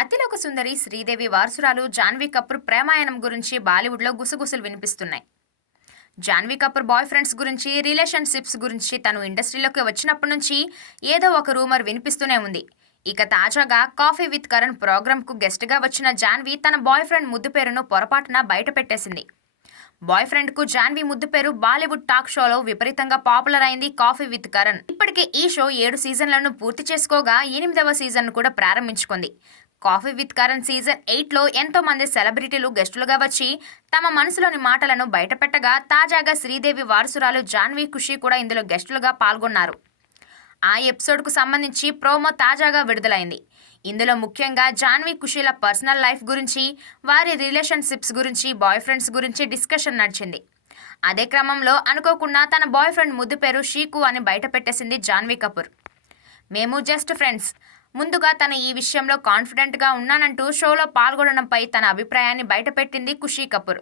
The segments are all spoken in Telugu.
అతిలోక సుందరి శ్రీదేవి వారసురాలు జాన్వీ కపూర్ ప్రేమాయణం గురించి బాలీవుడ్లో గుసగుసలు వినిపిస్తున్నాయి. జాన్వీ కపూర్ బాయ్ ఫ్రెండ్స్ గురించి, రిలేషన్షిప్స్ గురించి తను ఇండస్ట్రీలోకి వచ్చినప్పటి నుంచి ఏదో ఒక రూమర్ వినిపిస్తూనే ఉంది. ఇక తాజాగా కాఫీ విత్ కరణ్ ప్రోగ్రామ్కు గెస్ట్గా వచ్చిన జాన్వీ తన బాయ్ ఫ్రెండ్ ముద్దు పేరును పొరపాటున బయట పెట్టేసింది. బాయ్ ఫ్రెండ్ కు జాన్వీ ముద్దు పేరు బాలీవుడ్ టాక్ షోలో విపరీతంగా పాపులర్ అయింది కాఫీ విత్ కరణ్. ఇప్పటికే ఈ షో 7 సీజన్లను పూర్తి చేసుకోగా 8వ సీజన్ కూడా ప్రారంభించుకుంది. కాఫీ విత్ కరణ్ సీజన్ 8లో ఎంతో మంది సెలబ్రిటీలు గెస్టులుగా వచ్చి తమ మనసులోని మాటలను బయటపెట్టగా తాజాగా శ్రీదేవి వారసురాలు జాన్వీ ఖుషి కూడా ఇందులో గెస్టులుగా పాల్గొన్నారు. ఆ ఎపిసోడ్కు సంబంధించి ప్రోమో తాజాగా విడుదలైంది. ఇందులో ముఖ్యంగా జాన్వీ ఖుషీల పర్సనల్ లైఫ్ గురించి, వారి రిలేషన్షిప్స్ గురించి, బాయ్ ఫ్రెండ్స్ గురించి డిస్కషన్ నడిచింది. అదే క్రమంలో అనుకోకుండా తన బాయ్ ఫ్రెండ్ ముద్దు పేరు షీకు అని బయటపెట్టేసింది జాన్వీ కపూర్. మేము జస్ట్ ఫ్రెండ్స్. ముందుగా తను ఈ విషయంలో కాన్ఫిడెంట్గా ఉన్నానంటూ షోలో పాల్గొనడంపై తన అభిప్రాయాన్ని బయటపెట్టింది ఖుషీ కపూర్.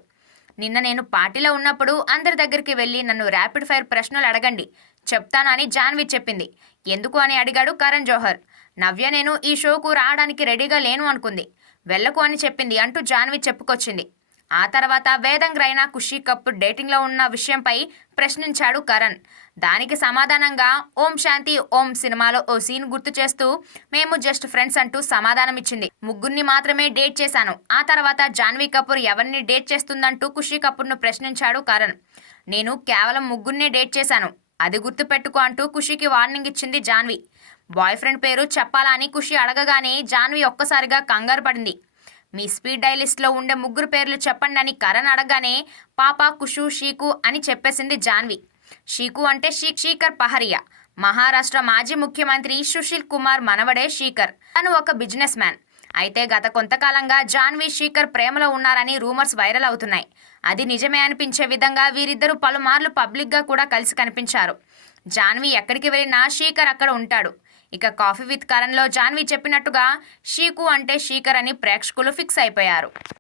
నిన్న నేను పార్టీలో ఉన్నప్పుడు అందరి దగ్గరికి వెళ్ళి నన్ను ర్యాపిడ్ ఫైర్ ప్రశ్నలు అడగండి, చెప్తానని జాన్వీ చెప్పింది. ఎందుకు అని అడిగాడు కరణ్ జోహర్. నవ్య నేను ఈ షోకు రావడానికి రెడీగా లేను అనుకుంది, వెళ్ళకు అని చెప్పింది అంటూ జాన్వీ చెప్పుకొచ్చింది. ఆ తర్వాత వేదంగ్ రైనా ఖుషీ కపూర్ డేటింగ్లో ఉన్న విషయంపై ప్రశ్నించాడు కరణ్. దానికి సమాధానంగా ఓం శాంతి ఓం సినిమాలో ఓ సీన్ గుర్తు చేస్తూ మేము జస్ట్ ఫ్రెండ్స్ అంటూ సమాధానమిచ్చింది. ముగ్గురిని మాత్రమే డేట్ చేశాను. ఆ తర్వాత జాన్వీ కపూర్ ఎవరిని డేట్ చేస్తుందంటూ ఖుషీ కపూర్ను ప్రశ్నించాడు కరణ్. నేను కేవలం ముగ్గురినే డేట్ చేశాను, అది గుర్తుపెట్టుకో అంటూ ఖుషీకి వార్నింగ్ ఇచ్చింది జాన్వీ. బాయ్ ఫ్రెండ్ పేరు చెప్పాలని ఖుషీ అడగగానే జాన్వీ ఒక్కసారిగా కంగారు పడింది. మీ స్పీడ్ డైల్ లిస్ట్లో ఉండే ముగ్గురు పేర్లు చెప్పండి అని కరణ్ అడగగానే పాప, కుషు, షీకు అని చెప్పేసింది జాన్వీ. షీకు అంటే శీకర్ పహరియా. మహారాష్ట్ర మాజీ ముఖ్యమంత్రి సుశీల్ కుమార్ మనవడే శీకర్. తను ఒక బిజినెస్ మ్యాన్. అయితే గత కొంతకాలంగా జాన్వీ, శీకర్ ప్రేమలో ఉన్నారని రూమర్స్ వైరల్ అవుతున్నాయి. అది నిజమే అనిపించే విధంగా వీరిద్దరూ పలుమార్లు పబ్లిక్గా కూడా కలిసి కనిపించారు. జాన్వీ ఎక్కడికి వెళ్ళినా శీకర్ అక్కడ ఉంటాడు. ఇక కాఫీ విత్ కరణ్లో జాన్వీ చెప్పినట్టుగా షీకు అంటే శీకర్ అని ప్రేక్షకులు ఫిక్స్ అయిపోయారు.